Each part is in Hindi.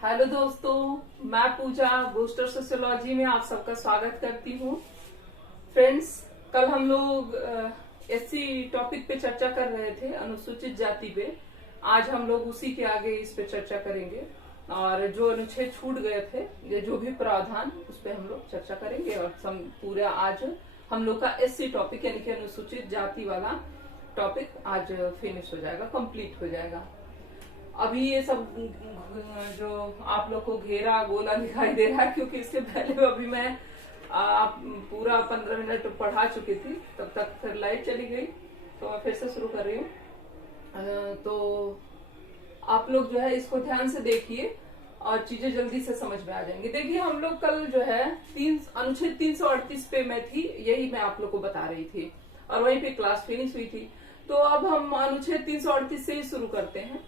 हेलो दोस्तों, मैं पूजा बूस्टर सोशियोलॉजी में आप सबका स्वागत करती हूँ। फ्रेंड्स, कल हम लोग एससी टॉपिक पे चर्चा कर रहे थे, अनुसूचित जाति पे। आज हम लोग उसी के आगे इस पे चर्चा करेंगे और जो अनुच्छेद छूट गए थे या जो भी प्रावधान उस पे हम लोग चर्चा करेंगे और पूरा आज हम लोग का एससी टॉपिक यानी कि अनुसूचित जाति वाला टॉपिक आज फिनिश हो जाएगा, कंप्लीट हो जाएगा। अभी ये सब जो आप लोग को घेरा गोला दिखाई दे रहा है क्योंकि इससे पहले अभी मैं पूरा 15 मिनट पढ़ा चुकी थी, तब तक फिर लाइट चली गई तो मैं फिर से शुरू कर रही हूँ। तो आप लोग जो है इसको ध्यान से देखिए और चीजें जल्दी से समझ में आ जाएंगी। देखिए, हम लोग कल जो है अनुच्छेद 338 पे मैं थी, यही मैं आप लोग को बता रही थी और वहीं पे क्लास फिनिश हुई थी। तो अब हम अनुच्छेद 338 से ही शुरू करते हैं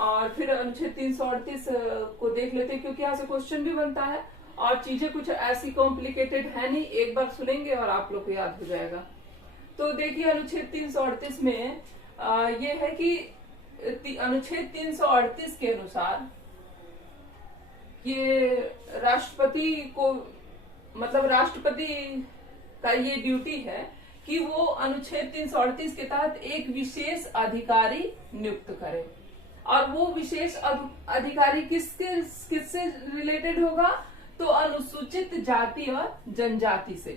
और फिर अनुच्छेद 338 को देख लेते हैं क्योंकि यहाँ से क्वेश्चन भी बनता है और चीजें कुछ ऐसी कॉम्प्लिकेटेड है नहीं, एक बार सुनेंगे और आप लोग को याद हो जाएगा। तो देखिए, अनुच्छेद 338 में ये है कि अनुच्छेद 338 के अनुसार ये राष्ट्रपति को, मतलब राष्ट्रपति का ये ड्यूटी है कि वो अनुच्छेद 338 के तहत एक विशेष अधिकारी नियुक्त करे। और वो विशेष अधिकारी किससे रिलेटेड होगा? तो अनुसूचित जाति और जनजाति से।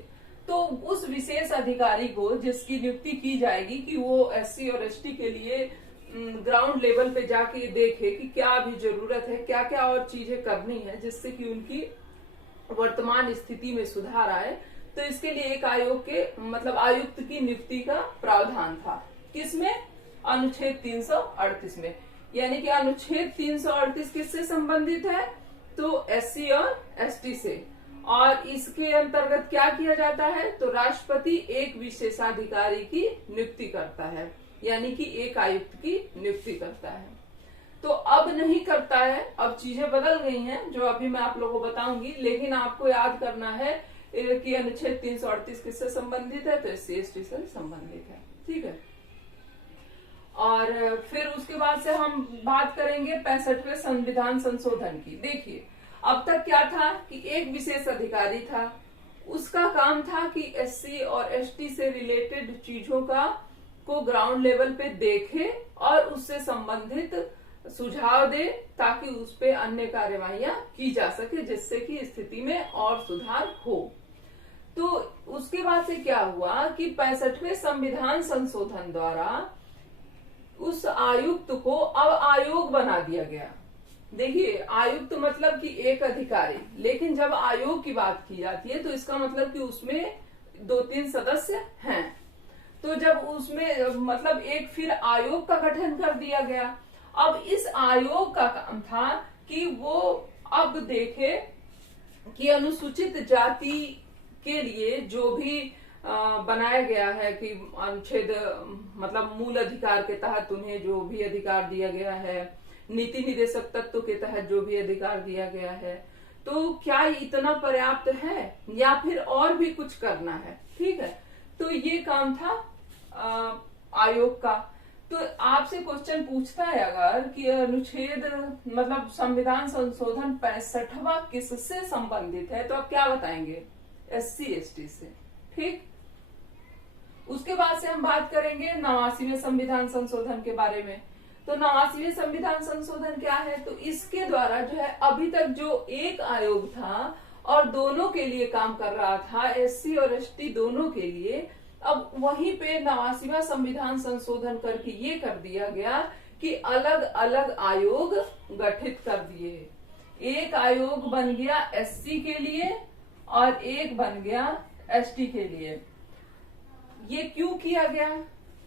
तो उस विशेष अधिकारी को जिसकी नियुक्ति की जाएगी कि वो एससी और एसटी के लिए ग्राउंड लेवल पे जाके देखे कि क्या अभी जरूरत है, क्या क्या और चीजें करनी है जिससे कि उनकी वर्तमान स्थिति में सुधार आए। तो इसके लिए एक आयोग के मतलब आयुक्त की नियुक्ति का प्रावधान था। किसमें? अनुच्छेद 338 में। यानी कि अनुच्छेद 338 किससे संबंधित है? तो एससी और एसटी से। और इसके अंतर्गत क्या किया जाता है? तो राष्ट्रपति एक विशेषाधिकारी की नियुक्ति करता है, यानी कि एक आयुक्त की नियुक्ति करता है। तो अब नहीं करता है, अब चीजें बदल गई हैं जो अभी मैं आप लोगों को बताऊंगी, लेकिन आपको याद करना है कि अनुच्छेद 338 किससे संबंधित है? तो एससी एसटी से संबंधित है। ठीक है। और फिर उसके बाद से हम बात करेंगे 65वें संविधान संशोधन की। देखिए, अब तक क्या था कि एक विशेष अधिकारी था, उसका काम था कि एससी और एसटी से रिलेटेड चीजों को ग्राउंड लेवल पे देखे और उससे संबंधित सुझाव दे ताकि उस पे अन्य कार्यवाहियां की जा सके जिससे कि स्थिति में और सुधार हो। तो उसके बाद से क्या हुआ कि 65वें संविधान संशोधन द्वारा उस आयुक्त को अब आयोग बना दिया गया। देखिए, आयुक्त मतलब कि एक अधिकारी, लेकिन जब आयोग की बात की जाती है तो इसका मतलब कि उसमें 2-3 सदस्य हैं। तो जब उसमें मतलब एक फिर आयोग का गठन कर दिया गया। अब इस आयोग का काम था कि वो अब देखे कि अनुसूचित जाति के लिए जो भी बनाया गया है कि अनुच्छेद मतलब मूल अधिकार के तहत उन्हें जो भी अधिकार दिया गया है, नीति निदेशक तत्व के तहत जो भी अधिकार दिया गया है, तो क्या इतना पर्याप्त है या फिर और भी कुछ करना है? ठीक है। तो ये काम था आयोग का। तो आपसे क्वेश्चन पूछता है अगर कि अनुच्छेद मतलब संविधान संशोधन 65वां किससे संबंधित है, तो आप क्या बताएंगे? एससी एसटी से। ठीक। उसके बाद से हम बात करेंगे 89वें संविधान संशोधन के बारे में। तो 89वें संविधान संशोधन क्या है? तो इसके द्वारा जो है अभी तक जो एक आयोग था और दोनों के लिए काम कर रहा था, एससी और एसटी दोनों के लिए, अब वहीं पे 89वां संविधान संशोधन करके ये कर दिया गया कि अलग अलग आयोग गठित कर दिए। एक आयोग बन गया एससी के लिए और एक बन गया एसटी के लिए। ये क्यों किया गया?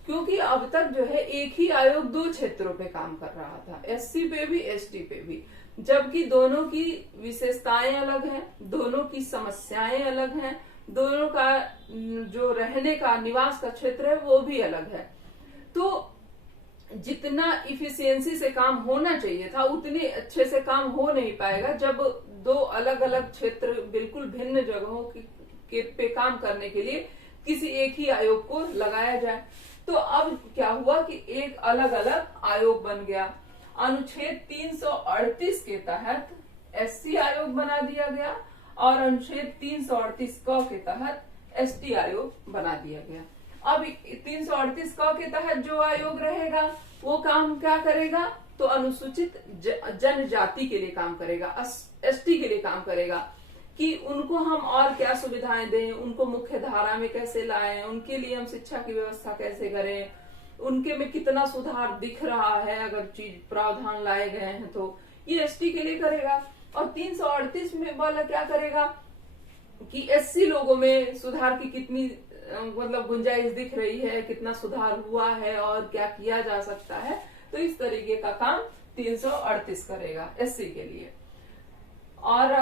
क्योंकि अब तक जो है एक ही आयोग 2 क्षेत्रों पे काम कर रहा था, एससी पे भी एसटी पे भी, जबकि दोनों की विशेषताएं अलग हैं, दोनों की समस्याएं अलग हैं, दोनों का जो रहने का निवास का क्षेत्र है वो भी अलग है। तो जितना इफिशियंसी से काम होना चाहिए था उतने अच्छे से काम हो नहीं पाएगा जब 2 अलग अलग क्षेत्र बिल्कुल भिन्न जगहों पे काम करने के लिए किसी एक ही आयोग को लगाया जाए। तो अब क्या हुआ कि एक अलग अलग आयोग बन गया। अनुच्छेद 338 के तहत एससी आयोग बना दिया गया और अनुच्छेद 338 क के तहत एसटी आयोग बना दिया गया। अब 338 क के तहत जो आयोग रहेगा वो काम क्या करेगा, तो अनुसूचित जनजाति के लिए काम करेगा, एसटी के लिए काम करेगा कि उनको हम और क्या सुविधाएं दें, उनको मुख्य धारा में कैसे लाएं, उनके लिए हम शिक्षा की व्यवस्था कैसे करें, उनके में कितना सुधार दिख रहा है अगर चीज प्रावधान लाए गए हैं तो ये एसटी के लिए करेगा। और 338 में वाला क्या करेगा कि एससी लोगों में सुधार की कितनी मतलब गुंजाइश दिख रही है, कितना सुधार हुआ है और क्या किया जा सकता है, तो इस तरीके का काम 338 करेगा एससी के लिए। और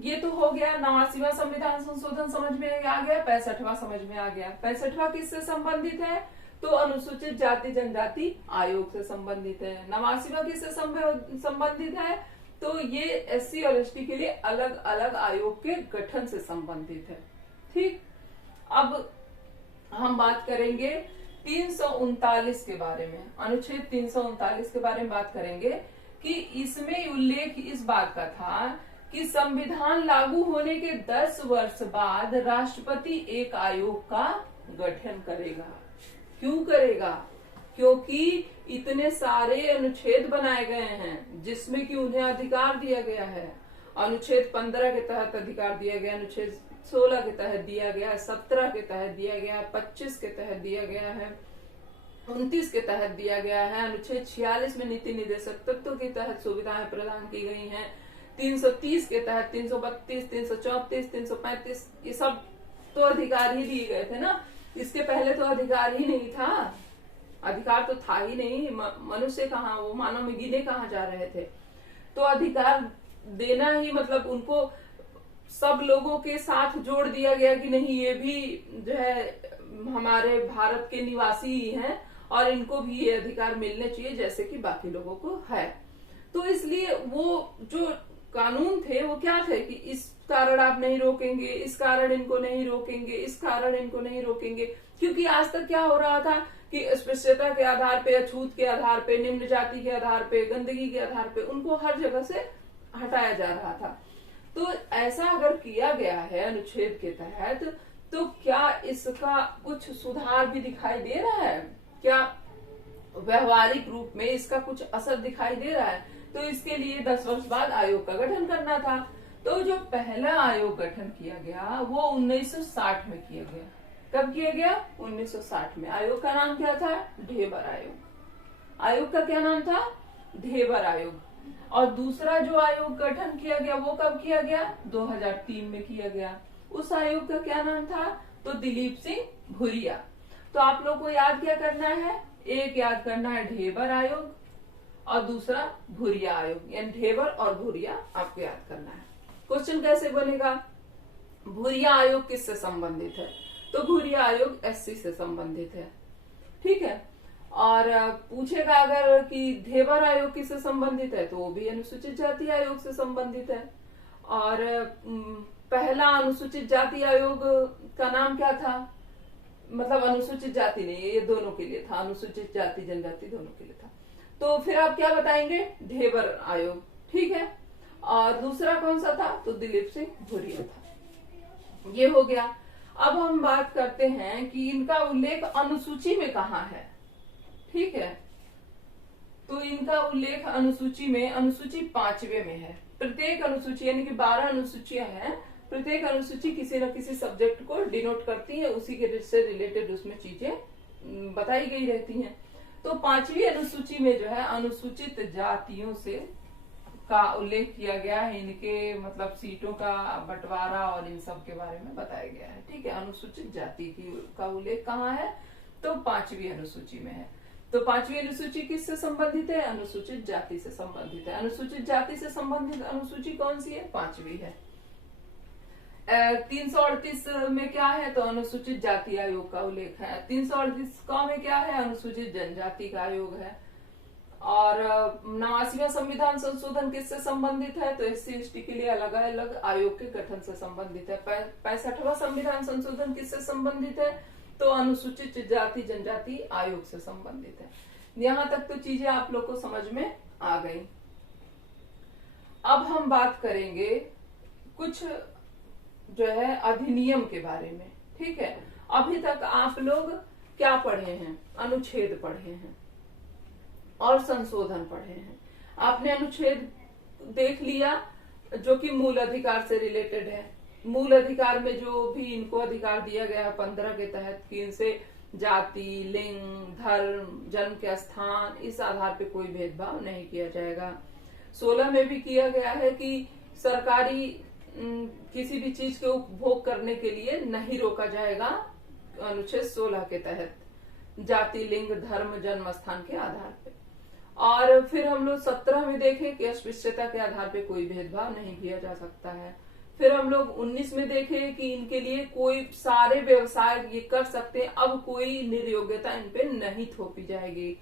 ये तो हो गया 89वां संविधान संशोधन समझ में आ गया। 65वां समझ में आ गया। 65वां किससे संबंधित है, तो अनुसूचित जाति जनजाति आयोग से संबंधित है। 89वां किससे संबंधित है, तो ये एससी और एसटी के लिए अलग अलग आयोग के गठन से संबंधित है। ठीक, अब हम बात करेंगे 339 के बारे में, अनुच्छेद 339 के बारे में बात करेंगे कि इसमें उल्लेख इस बात का था कि संविधान लागू होने के 10 वर्ष बाद राष्ट्रपति एक आयोग का गठन करेगा। क्यों करेगा, क्योंकि इतने सारे अनुच्छेद बनाए गए हैं जिसमें कि उन्हें अधिकार दिया गया है। अनुच्छेद 15 के तहत अधिकार दिया गया, अनुच्छेद 16 के तहत दिया गया, 17 के तहत दिया गया, 25 के तहत दिया गया है, 29 के तहत दिया गया है। अनुच्छेद 46 में नीति निर्देशक तत्व के तहत सुविधाएं प्रदान की गई हैं। 330 के तहत 332, 334, 335 ये सब तो अधिकार ही दिए गए थे ना। इसके पहले तो अधिकार ही नहीं था, अधिकार तो था ही नहीं। मनुष्य कहाँ, वो मानव में गिने कहाँ जा रहे थे। तो अधिकार देना ही मतलब उनको सब लोगों के साथ जोड़ दिया गया कि नहीं ये भी जो है हमारे भारत के निवासी ही हैं और इनको भी ये अधिकार मिलने चाहिए जैसे कि बाकी लोगों को है। तो इसलिए वो जो कानून थे वो क्या थे कि इस कारण आप नहीं रोकेंगे, इस कारण इनको नहीं रोकेंगे, इस कारण इनको नहीं रोकेंगे। क्योंकि आज तक क्या हो रहा था कि अस्पृश्यता के आधार पे, अछूत के आधार पे, निम्न जाति के आधार पे, गंदगी के आधार पे उनको हर जगह से हटाया जा रहा था। तो ऐसा अगर किया गया है अनुच्छेद के तहत, तो क्या इसका कुछ सुधार भी दिखाई दे रहा है, क्या व्यवहारिक रूप में इसका कुछ असर दिखाई दे रहा है? तो इसके लिए 10 वर्ष बाद आयोग का गठन करना था। तो जो पहला आयोग गठन किया गया वो 1960 में किया गया। कब किया गया? 1960 में। आयोग का नाम क्या था? ढेबर आयोग। आयोग का क्या नाम था? ढेबर आयोग। और दूसरा जो आयोग गठन किया गया वो कब किया गया? 2003 में किया गया। उस आयोग का क्या नाम था? तो दिलीप सिंह भुरिया। तो आप लोग को याद क्या करना है? एक याद करना है ढेबर आयोग और दूसरा भुरिया आयोग, यानी ढेबर और भुरिया आपको याद करना है। क्वेश्चन कैसे बनेगा? भुरिया आयोग किससे संबंधित है? तो भुरिया आयोग एससी से संबंधित है। ठीक है। और पूछेगा अगर कि ढेबर आयोग किससे संबंधित है, तो वो भी अनुसूचित जाति आयोग से संबंधित है। और पहला अनुसूचित जाति आयोग का नाम क्या था? मतलब अनुसूचित जाति नहीं, ये दोनों के लिए था, अनुसूचित जाति जनजाति दोनों के लिए था। तो फिर आप क्या बताएंगे? ढेबर आयोग। ठीक है। और दूसरा कौन सा था? तो दिलीप सिंह भुरिया था। ये हो गया। अब हम बात करते हैं कि इनका उल्लेख अनुसूची में कहाँ है। ठीक है। तो इनका उल्लेख अनुसूची में, अनुसूची 5वें में है। प्रत्येक अनुसूची यानी कि 12 अनुसूचियां हैं, प्रत्येक अनुसूची किसी न किसी सब्जेक्ट को डिनोट करती है, उसी के से रिलेटेड उसमें चीजें बताई गई रहती हैं। तो 5वीं अनुसूची में जो है अनुसूचित जातियों से का उल्लेख किया गया है, इनके मतलब सीटों का बंटवारा और इन सब के बारे में बताया गया है। ठीक है। अनुसूचित जाति का उल्लेख कहाँ है? तो 5वीं अनुसूची में है। तो 5वीं अनुसूची किससे संबंधित है? अनुसूचित जाति से संबंधित है। अनुसूचित जाति से संबंधित अनुसूची कौन सी है? 5वीं है। 338 में क्या है? तो अनुसूचित जाति आयोग का उल्लेख है। 338 में क्या है? अनुसूचित जनजाति का आयोग है। और 89वां संविधान संशोधन किससे संबंधित है? तो एससी एसटी के लिए अलग अलग आयोग के गठन से संबंधित है। 65वां संविधान संशोधन किससे संबंधित है? तो अनुसूचित जाति जनजाति आयोग से संबंधित है। यहाँ तक तो चीजें आप लोग को समझ में आ गई। अब हम बात करेंगे कुछ जो है अधिनियम के बारे में। ठीक है, अभी तक आप लोग क्या पढ़े हैं? अनुच्छेद पढ़े हैं और संशोधन पढ़े हैं। आपने अनुच्छेद देख लिया जो कि मूल अधिकार से रिलेटेड है। मूल अधिकार में जो भी इनको अधिकार दिया गया है 15 के तहत कि इनसे जाति, लिंग, धर्म, जन्म के स्थान इस आधार पे कोई भेदभाव नहीं किया जाएगा। 16 में भी किया गया है कि सरकारी किसी भी चीज के उपभोग करने के लिए नहीं रोका जाएगा अनुच्छेद 16 के तहत, जाति, लिंग, धर्म, जन्म स्थान के आधार पे। और फिर हम लोग 17 में देखें कि अस्पृश्यता के आधार पे कोई भेदभाव नहीं किया जा सकता है। फिर हम लोग 19 में देखें कि इनके लिए कोई सारे व्यवसाय ये कर सकते हैं, अब कोई निर्योग्यता इन पे नहीं थोपी जाएगी।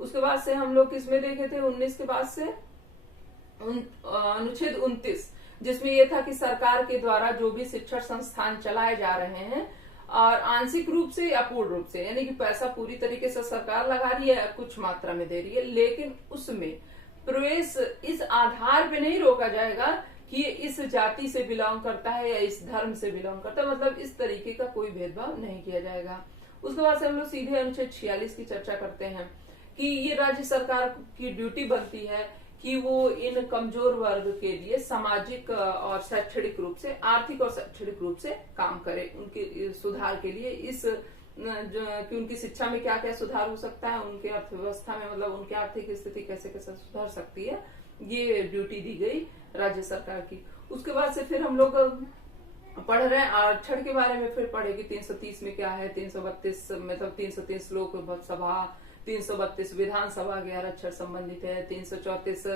उसके बाद से हम लोग किसमें देखे थे 19 के बाद से अनुच्छेद 29, जिसमें यह था कि सरकार के द्वारा जो भी शिक्षण संस्थान चलाए जा रहे हैं और आंशिक रूप से या पूर्ण रूप से, यानी कि पैसा पूरी तरीके से सरकार लगा रही है, कुछ मात्रा में दे रही है, लेकिन उसमें प्रवेश इस आधार पे नहीं रोका जाएगा कि ये इस जाति से बिलोंग करता है या इस धर्म से बिलोंग करता है, मतलब इस तरीके का कोई भेदभाव नहीं किया जाएगा। उसके बाद से हम लोग सीधे अनुच्छेद 46 की चर्चा करते हैं कि ये राज्य सरकार की ड्यूटी बनती है कि वो इन कमजोर वर्ग के लिए सामाजिक और शैक्षणिक रूप से, आर्थिक और शैक्षणिक रूप से काम करे, उनके सुधार के लिए इस कि उनकी शिक्षा में क्या क्या सुधार हो सकता है, उनके अर्थव्यवस्था में मतलब उनकी आर्थिक स्थिति कैसे कैसे सुधार सकती है, ये ड्यूटी दी गई राज्य सरकार की। उसके बाद से फिर हम लोग पढ़ रहे हैं आरक्षण के बारे में। फिर पढ़ेगी 330 में क्या है, 332 मतलब 330 लोकसभा, 332 विधानसभा के आरक्षण संबंधित है, 334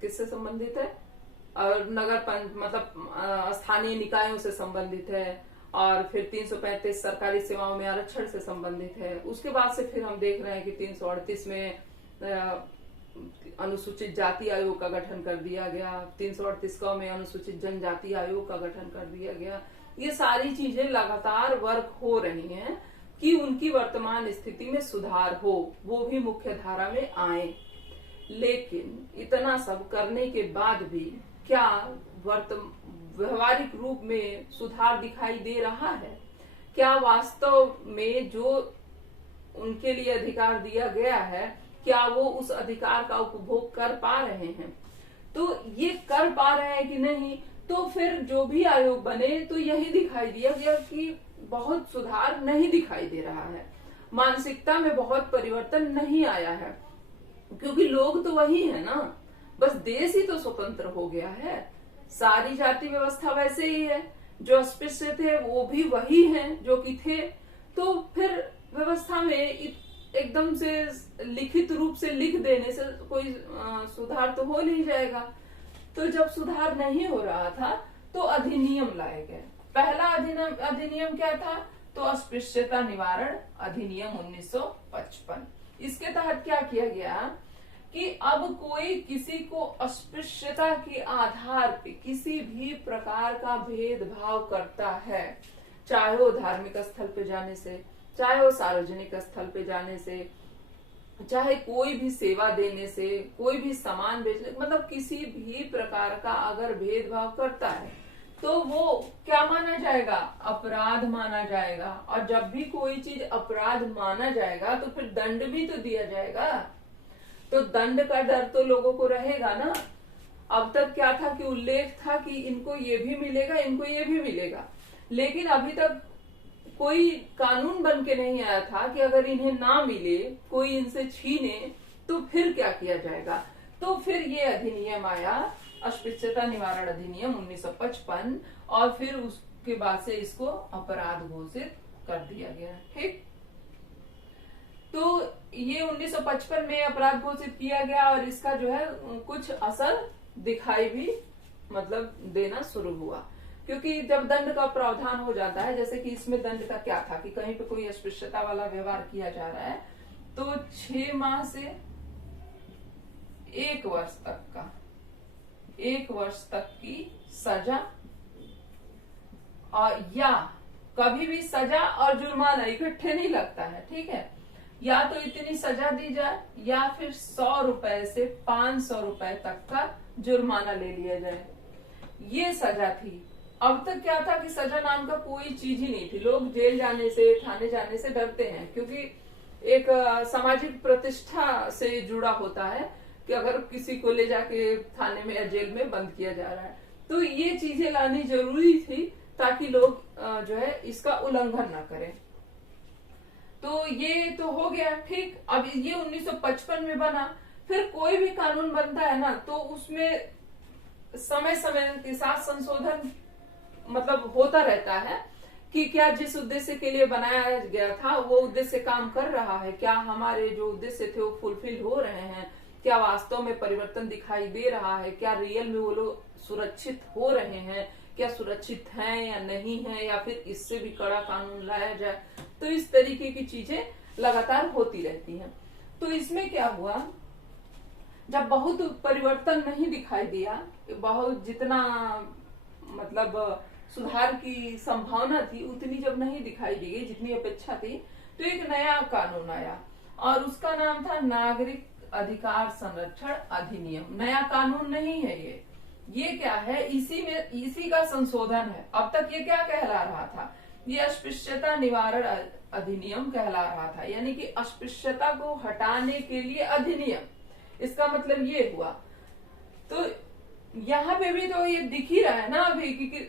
किससे संबंधित है और मतलब स्थानीय निकायों से संबंधित है, और फिर 335 सरकारी सेवाओं में आरक्षण से संबंधित है। उसके बाद से फिर हम देख रहे हैं कि 338 में अनुसूचित जाति आयोग का गठन कर दिया गया, 338 में अनुसूचित जनजाति आयोग का गठन कर दिया गया। ये सारी चीजें लगातार वर्क हो रही हैं कि उनकी वर्तमान स्थिति में सुधार हो, वो भी मुख्य धारा में आए। लेकिन इतना सब करने के बाद भी क्या व्यवहारिक रूप में सुधार दिखाई दे रहा है? क्या वास्तव में जो उनके लिए अधिकार दिया गया है, क्या वो उस अधिकार का उपभोग कर पा रहे हैं? तो ये कर पा रहे हैं कि नहीं, तो फिर जो भी आयोग बने तो यही दिखाई दिया गया कि बहुत सुधार नहीं दिखाई दे रहा है, मानसिकता में बहुत परिवर्तन नहीं आया है, क्योंकि लोग तो वही है ना, बस देश ही तो स्वतंत्र हो गया है, सारी जाति व्यवस्था वैसे ही है, जो अस्पृश्य थे वो भी वही हैं जो कि थे। तो फिर व्यवस्था में एकदम से लिखित रूप से लिख देने से कोई सुधार तो हो नहीं जाएगा। तो जब सुधार नहीं हो रहा था तो अधिनियम लाए गए। पहला अधिनियम क्या था? तो अस्पृश्यता निवारण अधिनियम 1955। इसके तहत क्या किया गया कि अब कोई किसी को अस्पृश्यता के आधार पे किसी भी प्रकार का भेदभाव करता है, चाहे वो धार्मिक स्थल पे जाने से, चाहे वो सार्वजनिक स्थल पे जाने से, चाहे कोई भी सेवा देने से, कोई भी सामान बेचने, मतलब किसी भी प्रकार का अगर भेदभाव करता है तो वो क्या माना जाएगा? अपराध माना जाएगा। और जब भी कोई चीज अपराध माना जाएगा तो फिर दंड भी तो दिया जाएगा। तो दंड का डर तो लोगों को रहेगा ना। अब तक क्या था कि उल्लेख था कि इनको ये भी मिलेगा, इनको ये भी मिलेगा, लेकिन अभी तक कोई कानून बन के नहीं आया था कि अगर इन्हें ना मिले, कोई इनसे छीने, तो फिर क्या किया जाएगा। तो फिर ये अधिनियम आया, अस्पृश्यता निवारण अधिनियम 1955, और फिर उसके बाद से इसको अपराध घोषित कर दिया गया। ठीक, तो ये 1955 में अपराध घोषित किया गया और इसका जो है कुछ असर दिखाई भी मतलब देना शुरू हुआ, क्योंकि जब दंड का प्रावधान हो जाता है, जैसे कि इसमें दंड का क्या था कि कहीं पे कोई अस्पृश्यता वाला व्यवहार किया जा रहा है तो 6 माह से 1 वर्ष तक का 1 वर्ष तक की सजा, और या कभी भी सजा और जुर्माना इकट्ठे नहीं लगता है, ठीक है। या तो इतनी सजा दी जाए या फिर 100 रुपए से 500 रुपए तक का जुर्माना ले लिया जाए। ये सजा थी। अब तक क्या था कि सजा नाम का कोई चीज ही नहीं थी। लोग जेल जाने से, थाने जाने से डरते हैं, क्योंकि एक सामाजिक प्रतिष्ठा से जुड़ा होता है कि अगर किसी को ले जाके थाने में या जेल में बंद किया जा रहा है, तो ये चीजें लानी जरूरी थी ताकि लोग जो है इसका उल्लंघन ना करें। तो ये तो हो गया, ठीक। अब ये 1955 में बना। फिर कोई भी कानून बनता है ना, तो उसमें समय समय के साथ संशोधन मतलब होता रहता है कि क्या जिस उद्देश्य के लिए बनाया गया था वो उद्देश्य काम कर रहा है, क्या हमारे जो उद्देश्य थे वो फुलफिल हो रहे हैं, क्या वास्तव में परिवर्तन दिखाई दे रहा है, क्या रियल में वो लोग सुरक्षित हो रहे हैं, क्या सुरक्षित हैं या नहीं है, या फिर इससे भी कड़ा कानून लाया जाए। तो इस तरीके की चीजें लगातार होती रहती हैं। तो इसमें क्या हुआ, जब बहुत परिवर्तन नहीं दिखाई दिया, बहुत जितना मतलब सुधार की संभावना थी उतनी जब नहीं दिखाई दी गई जितनी अपेक्षा थी, तो एक नया कानून आया और उसका नाम था नागरिक अधिकार संरक्षण अधिनियम। नया कानून नहीं है ये क्या है, इसी का संशोधन है। अब तक ये क्या कहला रहा था, ये अस्पृश्यता निवारण अधिनियम कहला रहा था, यानी कि अस्पृश्यता को हटाने के लिए अधिनियम। इसका मतलब ये हुआ। तो यहाँ पे भी तो ये दिख ही रहा है ना अभी कि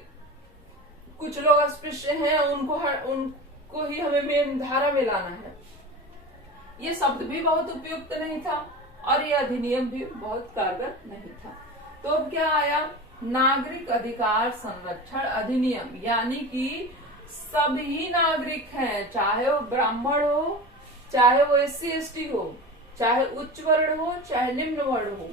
कुछ लोग अस्पृश्य हैं, उनको ही हमें मेन धारा में लाना है। ये शब्द भी बहुत उपयुक्त नहीं था और ये अधिनियम भी बहुत कारगर नहीं था। तो अब क्या आया, नागरिक अधिकार संरक्षण अधिनियम, यानी कि सभी नागरिक हैं, चाहे वो ब्राह्मण हो, चाहे वो SC ST हो, चाहे उच्च वर्ण हो, चाहे निम्न वर्ण हो,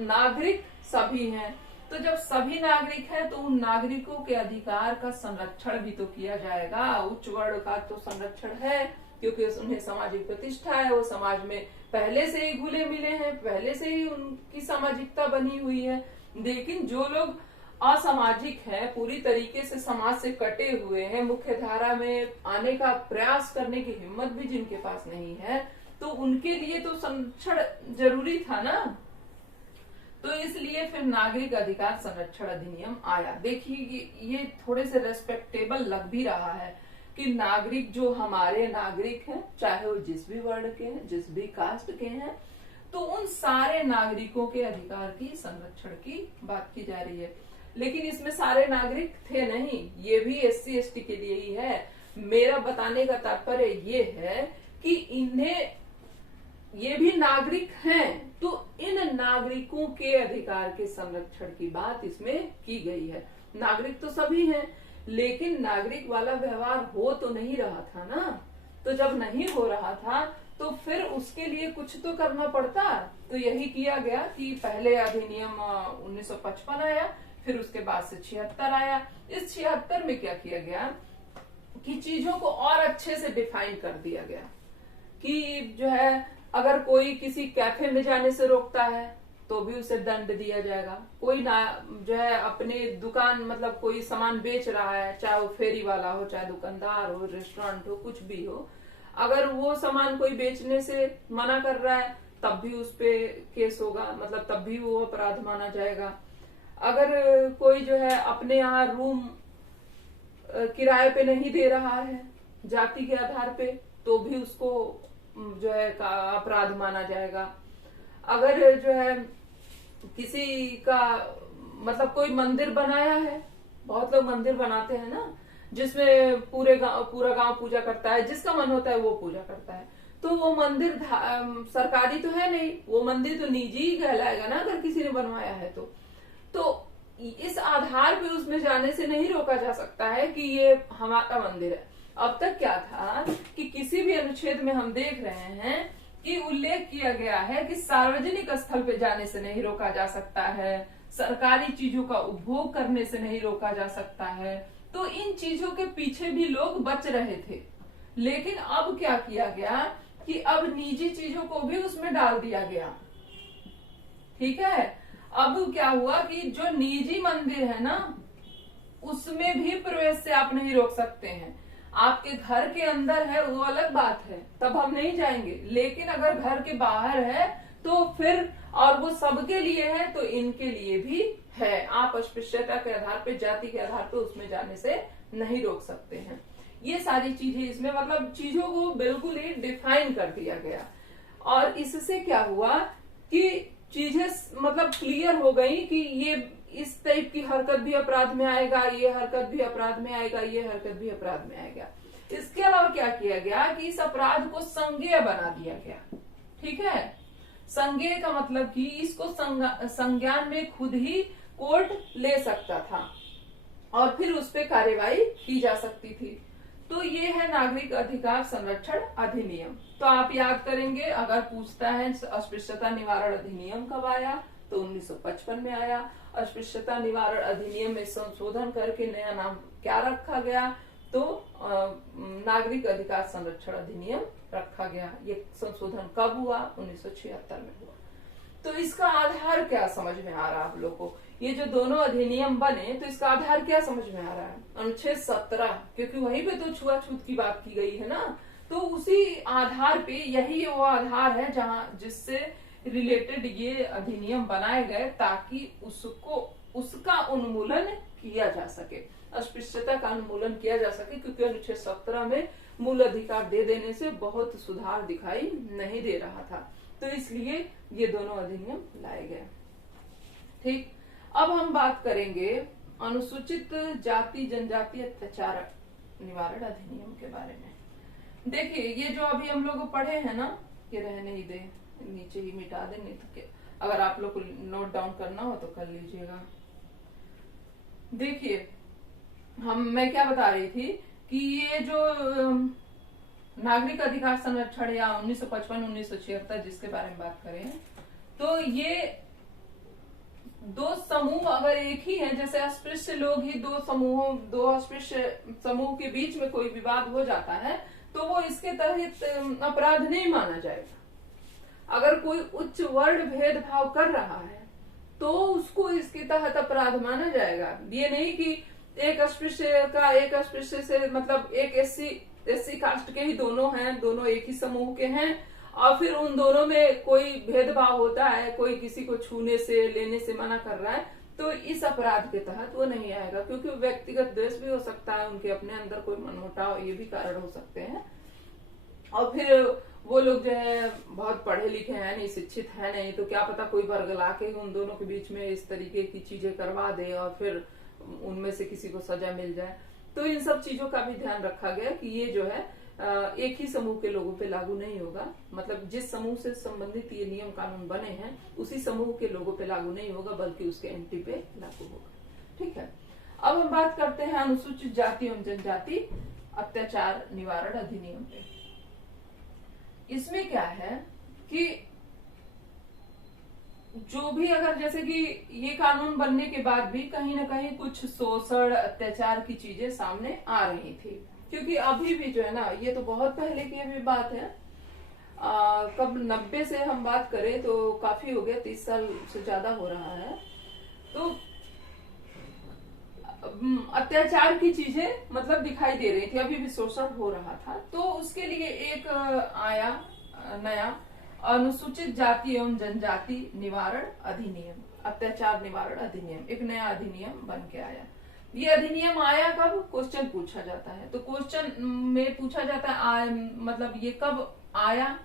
नागरिक सभी हैं। तो जब सभी नागरिक हैं तो उन नागरिकों के अधिकार का संरक्षण भी तो किया जाएगा। उच्च वर्ण का तो संरक्षण है क्योंकि उन्हें सामाजिक प्रतिष्ठा है, वो समाज में पहले से ही घुले मिले हैं, पहले से ही उनकी सामाजिकता बनी हुई है। लेकिन जो लोग असामाजिक हैं, पूरी तरीके से समाज से कटे हुए हैं, मुख्य धारा में आने का प्रयास करने की हिम्मत भी जिनके पास नहीं है, तो उनके लिए तो संरक्षण जरूरी था ना। तो इसलिए फिर नागरिक अधिकार संरक्षण अधिनियम आया। देखिए ये थोड़े से रेस्पेक्टेबल लग भी रहा है कि नागरिक जो हमारे नागरिक हैं, चाहे वो जिस भी वर्ण के हैं, जिस भी कास्ट के हैं, तो उन सारे नागरिकों के अधिकार की संरक्षण की बात की जा रही है। लेकिन इसमें सारे नागरिक थे नहीं, ये भी SC ST के लिए ही है। मेरा बताने का तात्पर्य ये है कि इन्हें ये भी नागरिक हैं, तो इन नागरिकों के अधिकार के संरक्षण की बात इसमें की गई है। नागरिक तो सभी हैं, लेकिन नागरिक वाला व्यवहार हो तो नहीं रहा था ना। तो जब नहीं हो रहा था तो फिर उसके लिए कुछ तो करना पड़ता। तो यही किया गया कि पहले अधिनियम 1955 आया, फिर उसके बाद से 76 आया। इस 76 में क्या किया गया कि चीजों को और अच्छे से डिफाइन कर दिया गया कि जो है अगर कोई किसी कैफे में जाने से रोकता है तो भी उसे दंड दिया जाएगा। कोई ना जो है अपने दुकान मतलब कोई सामान बेच रहा है, चाहे वो फेरी वाला हो, चाहे दुकानदार हो, रेस्टोरेंट हो, कुछ भी हो, अगर वो सामान कोई बेचने से मना कर रहा है तब भी उस पे केस होगा, मतलब तब भी वो अपराध माना जाएगा। अगर कोई जो है अपने यहाँ रूम किराए पे नहीं दे रहा है जाति के आधार पे, तो भी उसको जो है अपराध माना जाएगा। अगर जो है किसी का मतलब कोई मंदिर बनाया है, बहुत लोग मंदिर बनाते हैं ना, जिसमें पूरा गांव पूजा करता है, जिसका मन होता है वो पूजा करता है, तो वो मंदिर सरकारी तो है नहीं, वो मंदिर तो निजी ही कहलाएगा ना अगर किसी ने बनवाया है तो इस आधार पे उसमें जाने से नहीं रोका जा सकता है कि ये हमारा मंदिर है। अब तक क्या था कि किसी भी अनुच्छेद में हम देख रहे हैं कि उल्लेख किया गया है कि सार्वजनिक स्थल पे जाने से नहीं रोका जा सकता है, सरकारी चीजों का उपभोग करने से नहीं रोका जा सकता है। तो इन चीजों के पीछे भी लोग बच रहे थे। लेकिन अब क्या किया गया कि अब निजी चीजों को भी उसमें डाल दिया गया। ठीक है, अब क्या हुआ कि जो निजी मंदिर है ना, उसमें भी प्रवेश से आप नहीं रोक सकते हैं। आपके घर के अंदर है वो अलग बात है, तब हम नहीं जाएंगे, लेकिन अगर घर के बाहर है तो फिर, और वो सबके लिए है तो इनके लिए भी है। आप अस्पृश्यता के आधार पे, जाति के आधार पे उसमें जाने से नहीं रोक सकते हैं। ये सारी चीजें इसमें, मतलब चीजों को बिल्कुल ही डिफाइन कर दिया गया। और इससे क्या हुआ कि चीजें मतलब क्लियर हो गई कि ये इस टाइप की हरकत भी अपराध में आएगा, ये हरकत भी अपराध में आएगा, ये हरकत भी अपराध में आएगा। इसके अलावा क्या किया गया कि इस अपराध को संज्ञेय बना दिया गया। ठीक है, संज्ञेय का मतलब कि इसको संज्ञान में खुद ही कोर्ट ले सकता था और फिर उस पर कार्यवाही की जा सकती थी। तो ये है नागरिक अधिकार संरक्षण अधिनियम। तो आप याद करेंगे, अगर पूछता है अस्पृश्यता निवारण अधिनियम कब आया, तो 1955 में आया। अस्पृश्यता निवारण अधिनियम में संशोधन करके नया नाम क्या रखा गया, तो नागरिक अधिकार संरक्षण अधिनियम रखा गया। ये संशोधन कब हुआ, 1976 में हुआ। तो इसका आधार क्या समझ में आ रहा है आप लोग को? ये जो दोनों अधिनियम बने तो इसका आधार क्या समझ में आ रहा है? अनुच्छेद 17, क्योंकि वहीं पे तो छुआछूत की बात की गई है ना, तो उसी आधार पे, यही वो आधार है जहां जिससे रिलेटेड ये अधिनियम बनाए गए, ताकि उसका उन्मूलन किया जा सके, अस्पृश्यता का उन्मूलन किया जा सके। क्योंकि अनुच्छेद 17 में मूल अधिकार दे देने से बहुत सुधार दिखाई नहीं दे रहा था, तो इसलिए ये दोनों अधिनियम लाए गए। ठीक, अब हम बात करेंगे अनुसूचित जाति जनजाति अत्याचार निवारण अधिनियम के बारे में। देखिए, ये जो अभी हम लोग पढ़े हैं ना, ये रहने ही दे, नीचे ही मिटा दे, नहीं तो अगर आप लोग को नोट डाउन करना हो तो कर लीजिएगा। देखिए, मैं क्या बता रही थी कि ये जो नागरिक अधिकार संरक्षण या 1955-1976 जिसके बारे में बात करें, तो ये दो समूह अगर एक ही है, जैसे अस्पृश्य लोग ही दो अस्पृश्य समूह के बीच में कोई विवाद हो जाता है, तो वो इसके तहत अपराध नहीं माना जाएगा। अगर कोई उच्च वर्ण भेदभाव कर रहा है तो उसको इसके तहत अपराध माना जाएगा। ये नहीं कि एक अस्पृश्य से, मतलब एक एससी कास्ट के ही दोनों हैं, दोनों एक ही समूह के हैं, और फिर उन दोनों में कोई भेदभाव होता है, कोई किसी को छूने से लेने से मना कर रहा है, तो इस अपराध के तहत वो नहीं आएगा। क्योंकि व्यक्तिगत द्वेष भी हो सकता है, उनके अपने अंदर कोई मनमुटाव, ये भी कारण हो सकते हैं। और फिर वो लोग जो है बहुत पढ़े लिखे हैं नहीं, शिक्षित है नहीं, तो क्या पता कोई वर्गला के उन दोनों के बीच में इस तरीके की चीजें करवा दे और फिर उनमें से किसी को सजा मिल जाए। तो इन सब चीजों का भी ध्यान रखा गया कि ये जो है एक ही समूह के लोगों पे लागू नहीं होगा। मतलब जिस समूह से संबंधित ये नियम कानून बने हैं उसी समूह के लोगों पे लागू नहीं होगा, बल्कि उसके एंटी पे लागू होगा। ठीक है, अब हम बात करते हैं अनुसूचित जाति एवं जनजाति अत्याचार निवारण अधिनियम पे। इसमें क्या है कि जो भी, अगर जैसे कि ये कानून बनने के बाद भी कहीं ना कहीं कुछ शोषण अत्याचार की चीजें सामने आ रही थी, क्योंकि अभी भी जो है ना, ये तो बहुत पहले की अभी बात है, कब 90 से हम बात करें तो काफी हो गया, 30 साल से ज्यादा हो रहा है। तो अत्याचार की चीजें मतलब दिखाई दे रही थी, अभी भी शोषण हो रहा था। तो उसके लिए एक आया नया अनुसूचित जाति एवं जनजाति निवारण अधिनियम, अत्याचार निवारण अधिनियम, एक नया अधिनियम बन के आया। ये अधिनियम आया कब, क्वेश्चन पूछा जाता है, तो क्वेश्चन में पूछा जाता है मतलब ये कब आया,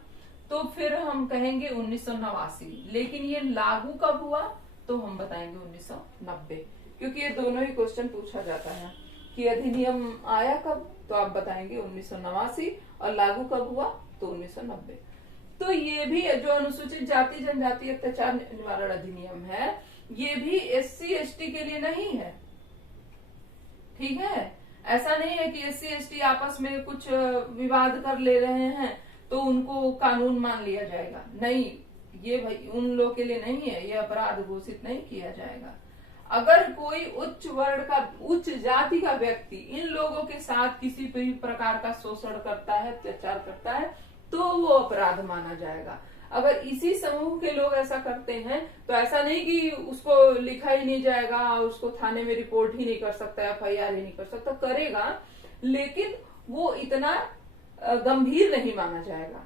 तो फिर हम कहेंगे 1989। लेकिन ये लागू कब हुआ, तो हम बताएंगे 1990, क्योंकि ये दोनों ही क्वेश्चन पूछा जाता है कि अधिनियम आया कब, तो आप बताएंगे 1989, और लागू कब हुआ तो 1990। तो ये भी जो अनुसूचित जाति जनजाति अत्याचार निवारण अधिनियम है, ये भी SC ST के लिए नहीं है। ठीक है, ऐसा नहीं है कि SC ST आपस में कुछ विवाद कर ले रहे हैं तो उनको कानून मान लिया जाएगा, नहीं, ये भाई उन लोगों के लिए नहीं है, ये अपराध घोषित नहीं किया जाएगा। अगर कोई उच्च वर्ण का, उच्च जाति का व्यक्ति इन लोगों के साथ किसी भी प्रकार का शोषण करता है, अत्याचार करता है, तो वो अपराध माना जाएगा। अगर इसी समूह के लोग ऐसा करते हैं तो ऐसा नहीं कि उसको लिखा ही नहीं जाएगा, उसको थाने में रिपोर्ट ही नहीं कर सकता, FIR ही नहीं कर सकता, करेगा, लेकिन वो इतना गंभीर नहीं माना जाएगा,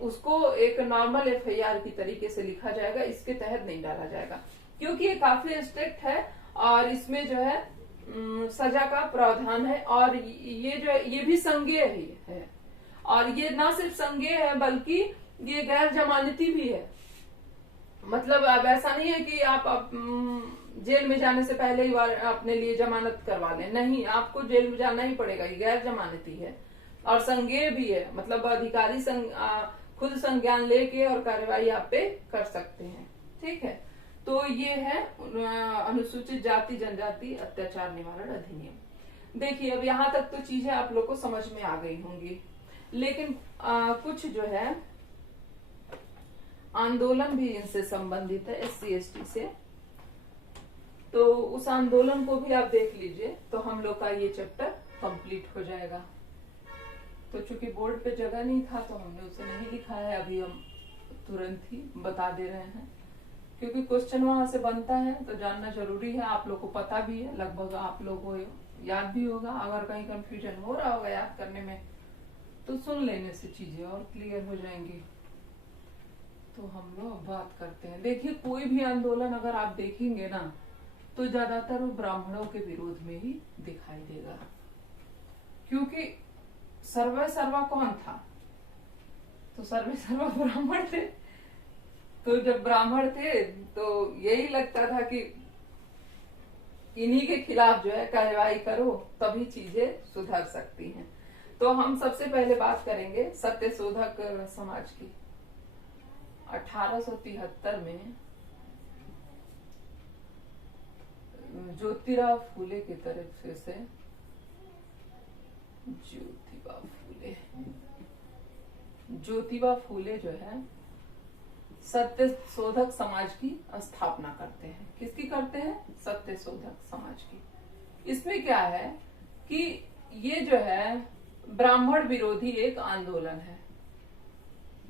उसको एक नॉर्मल एफआईआर की तरीके से लिखा जाएगा, इसके तहत नहीं डाला जाएगा, क्योंकि ये काफी स्ट्रिक्ट है और इसमें जो है सजा का प्रावधान है। और ये जो है ये भी संज्ञेय ही है, और ये ना सिर्फ संज्ञेय है बल्कि ये गैर जमानती भी है। मतलब अब ऐसा नहीं है कि आप जेल में जाने से पहले ही अपने लिए जमानत करवा लें, नहीं, आपको जेल में जाना ही पड़ेगा, ये गैर जमानती है और संज्ञेय भी है। मतलब अधिकारी खुद संज्ञान लेके और कार्रवाई आप पे कर सकते हैं। ठीक है, तो ये है अनुसूचित जाति जनजाति अत्याचार निवारण अधिनियम। देखिए अब यहाँ तक तो चीजें आप लोग को समझ में आ गई होंगी, लेकिन कुछ जो है आंदोलन भी इनसे संबंधित है, SC/ST से, तो उस आंदोलन को भी आप देख लीजिए, तो हम लोग का ये चैप्टर कंप्लीट हो जाएगा। तो चूंकि बोर्ड पे जगह नहीं था तो हमने उसे नहीं लिखा है, अभी हम तुरंत ही बता दे रहे हैं, क्योंकि क्वेश्चन वहां से बनता है तो जानना जरूरी है। आप लोग को पता भी है, लगभग आप लोग को याद भी होगा। अगर कहीं कंफ्यूजन हो रहा होगा याद करने में तो सुन लेने से चीजें और क्लियर हो जाएंगी। तो हम लोग अब बात करते हैं। देखिए कोई भी आंदोलन अगर आप देखेंगे ना तो ज्यादातर वो ब्राह्मणों के विरोध में ही दिखाई देगा, क्योंकि सर्वे सर्वा कौन था, तो सर्वे सर्वा ब्राह्मण थे। तो जब ब्राह्मण थे तो यही लगता था कि इन्हीं के खिलाफ जो है कार्रवाई करो, तभी चीजें सुधर सकती हैं। तो हम सबसे पहले बात करेंगे सत्यशोधक समाज की। 1873 में ज्योतिराव फूले की तरफ से ज्योतिबा फूले जो है सत्यशोधक समाज की स्थापना करते हैं। किसकी करते हैं? सत्यशोधक समाज की। इसमें क्या है कि ये जो है ब्राह्मण विरोधी एक आंदोलन है।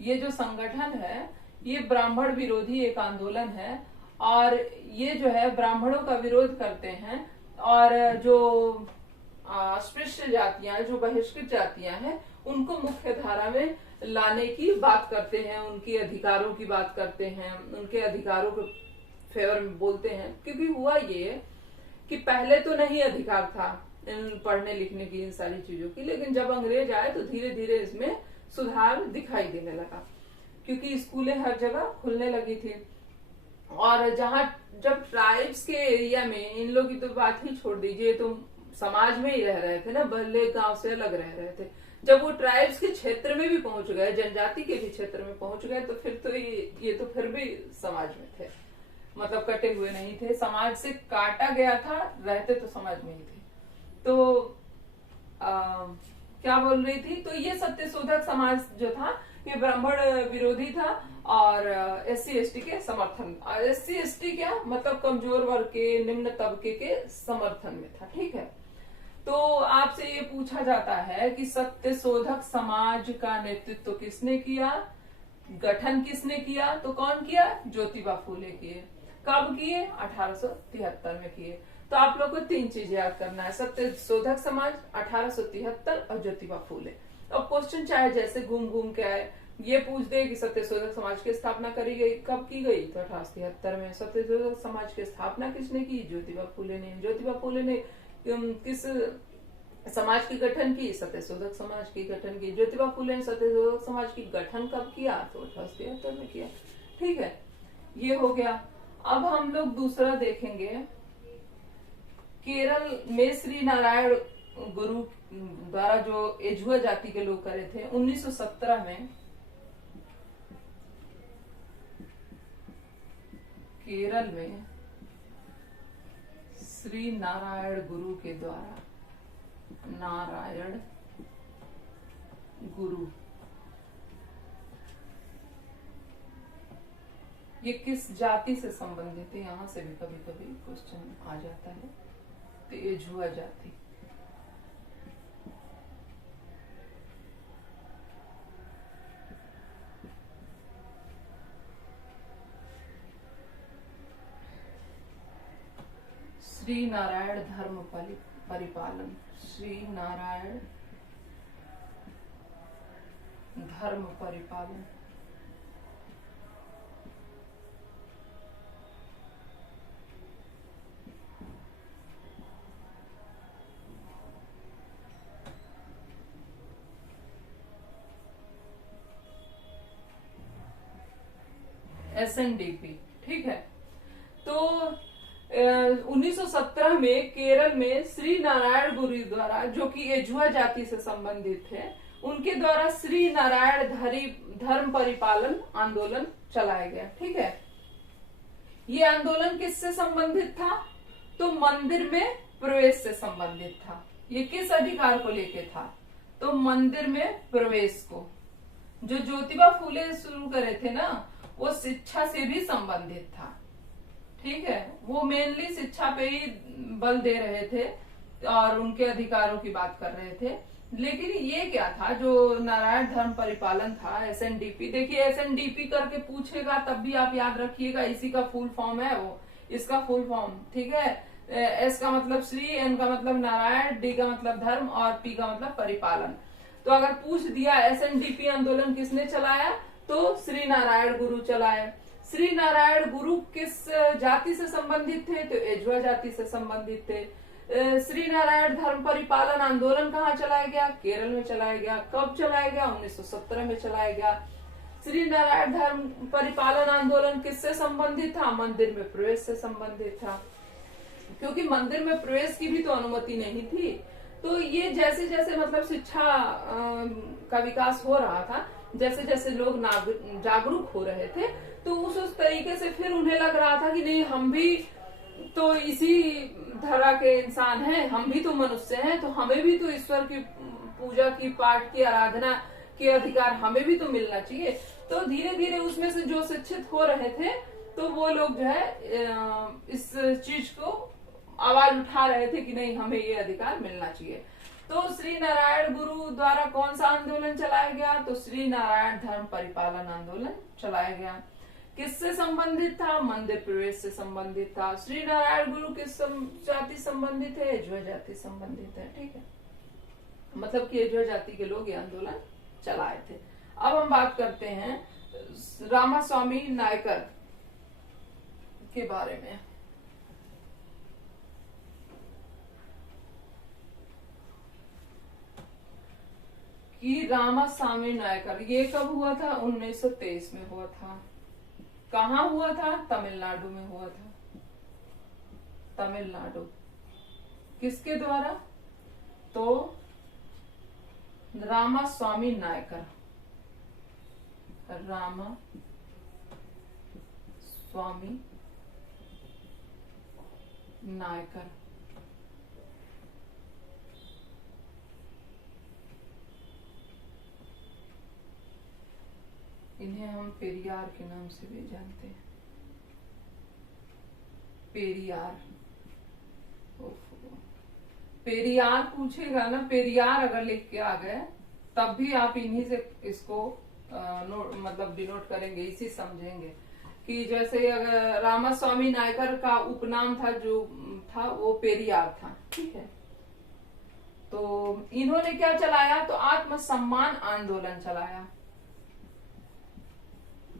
ये जो संगठन है ये ब्राह्मण विरोधी एक आंदोलन है, और ये जो है ब्राह्मणों का विरोध करते हैं, और जो अस्पृश्य जातियां, जो बहिष्कृत जातियां हैं, उनको मुख्य धारा में लाने की बात करते हैं, उनके अधिकारों की बात करते हैं, उनके अधिकारों के फेवर में बोलते हैं। क्योंकि हुआ ये कि पहले तो नहीं अधिकार था इन पढ़ने लिखने की, इन सारी चीजों की, लेकिन जब अंग्रेज आए तो धीरे धीरे इसमें सुधार दिखाई देने लगा, क्योंकि स्कूलें हर जगह खुलने लगी थी। और जब ट्राइब्स के एरिया में, इन लोग की तो बात ही छोड़ दीजिए, तो समाज में ही रह रहे थे ना, भले गांव से अलग रह रहे थे, जब वो ट्राइब्स के क्षेत्र में भी पहुंच गए, जनजाति के भी क्षेत्र में पहुंच गए, तो फिर तो ये तो फिर भी समाज में थे, मतलब कटे हुए नहीं थे, समाज से काटा गया था, रहते तो समाज में ही थे। तो क्या बोल रही थी, तो ये सत्यशोधक समाज जो था ये ब्राह्मण विरोधी था और SC/ST के समर्थन, SC/ST क्या मतलब कमजोर वर्ग के, निम्न तबके के समर्थन में था। ठीक है, तो आपसे ये पूछा जाता है कि सत्यशोधक समाज का नेतृत्व किसने किया, गठन किसने किया, तो कौन किया? ज्योतिबा फूले किए। कब किए? 1873 में किए। तो आप लोग को तीन चीजें याद करना है, सत्यशोधक समाज, 1873 और ज्योतिबा फूले। अब क्वेश्चन चाहे जैसे घूम घूम के आए, ये पूछ दे कि सत्यशोधक समाज की स्थापना करी गई, कब की गई? तो 1873 में। सत्यशोधक समाज की स्थापना किसने की? ज्योतिबा फूले ने। ज्योतिबा फूले ने किस समाज की गठन की? सत्यशोधक समाज की गठन की। ज्योतिबा फूले ने सत्यशोधक समाज की गठन कब किया? तो 1873 में किया। ठीक है, ये हो गया। अब हम लोग दूसरा देखेंगे, केरल में श्री नारायण गुरु द्वारा जो एझुआ जाति के लोग करे थे 1917 में। केरल में श्री नारायण गुरु के द्वारा, नारायण गुरु, ये किस जाति से संबंधित है? यहां से भी कभी कभी क्वेश्चन आ जाता है। तो एझुआ जाति, श्री नारायण धर्म परिपालन, श्री नारायण धर्म परिपालन। SNDP, ठीक है। तो 1917 में केरल में श्री नारायण गुरु द्वारा, जो कि एजुआ जाति से संबंधित थे, उनके द्वारा श्री नारायण धर्म परिपालन आंदोलन चलाया गया, ठीक है। ये आंदोलन किससे संबंधित था? तो मंदिर में प्रवेश से संबंधित था। ये किस अधिकार को लेके था? तो मंदिर में प्रवेश को। जो ज्योतिबा फूले शुरू करे थे ना, वो शिक्षा से भी संबंधित था, ठीक है। वो मेनली शिक्षा पे ही बल दे रहे थे और उनके अधिकारों की बात कर रहे थे। लेकिन ये क्या था, जो नारायण धर्म परिपालन था, SNDP, देखिए SNDP करके पूछेगा तब भी आप याद रखिएगा, इसी का फुल फॉर्म है वो, इसका फुल फॉर्म, ठीक है। S का मतलब श्री, N का मतलब नारायण, D का मतलब धर्म और P का मतलब परिपालन। तो अगर पूछ दिया SNDP आंदोलन किसने चलाया, तो श्री नारायण गुरु चलाए। श्री नारायण गुरु किस जाति से संबंधित थे? तो एजुआ जाति से संबंधित थे। श्री नारायण धर्म परिपालन आंदोलन कहाँ चलाया गया? केरल में चलाया गया। कब चलाया गया? 1917 में चलाया गया। श्री नारायण धर्म परिपालन आंदोलन किससे संबंधित था? मंदिर में प्रवेश से संबंधित था, क्योंकि मंदिर में प्रवेश की भी तो अनुमति नहीं थी। तो ये जैसे जैसे मतलब शिक्षा का विकास हो रहा था, जैसे जैसे लोग जागरूक हो रहे थे, तो उस तरीके से फिर उन्हें लग रहा था कि नहीं, हम भी तो इसी धरा के इंसान हैं, हम भी तो मनुष्य हैं, तो हमें भी तो ईश्वर की पूजा की, पाठ की, आराधना के अधिकार हमें भी तो मिलना चाहिए। तो धीरे धीरे उसमें से जो शिक्षित हो रहे थे, तो वो लोग जो है इस चीज को आवाज उठा रहे थे कि नहीं, हमें ये अधिकार मिलना चाहिए। तो श्री नारायण गुरु द्वारा कौन सा आंदोलन चलाया गया? तो श्री नारायण धर्म परिपालन आंदोलन चलाया गया। किससे संबंधित था? मंदिर प्रवेश से संबंधित था। श्री नारायण गुरु किस जाति संबंधित है? एजुआ जाति संबंधित है, ठीक है। मतलब कि एजुआ जाति के लोग ये आंदोलन चलाए थे। अब हम बात करते हैं रामास्वामी नायकर के बारे में। कि रामास्वामी नायकर, ये कब हुआ था? 1923 में हुआ था। कहाँ हुआ था? तमिलनाडु में हुआ था। तमिलनाडु। किसके द्वारा? तो रामास्वामी नायकर, रामास्वामी नायकर। इन्हें हम पेरियार के नाम से भी जानते हैं। पेरियार, पेरियार पूछेगा ना, पेरियार अगर लिख के आ गए तब भी आप इन्हीं से इसको मतलब डिनोट करेंगे, इसी समझेंगे कि जैसे अगर रामास्वामी नायकर का उपनाम था, जो था वो पेरियार था, ठीक है। तो इन्होंने क्या चलाया? तो आत्मसम्मान आंदोलन चलाया।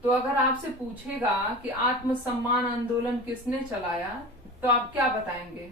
तो अगर आपसे पूछेगा कि आत्मसम्मान आंदोलन किसने चलाया, तो आप क्या बताएंगे?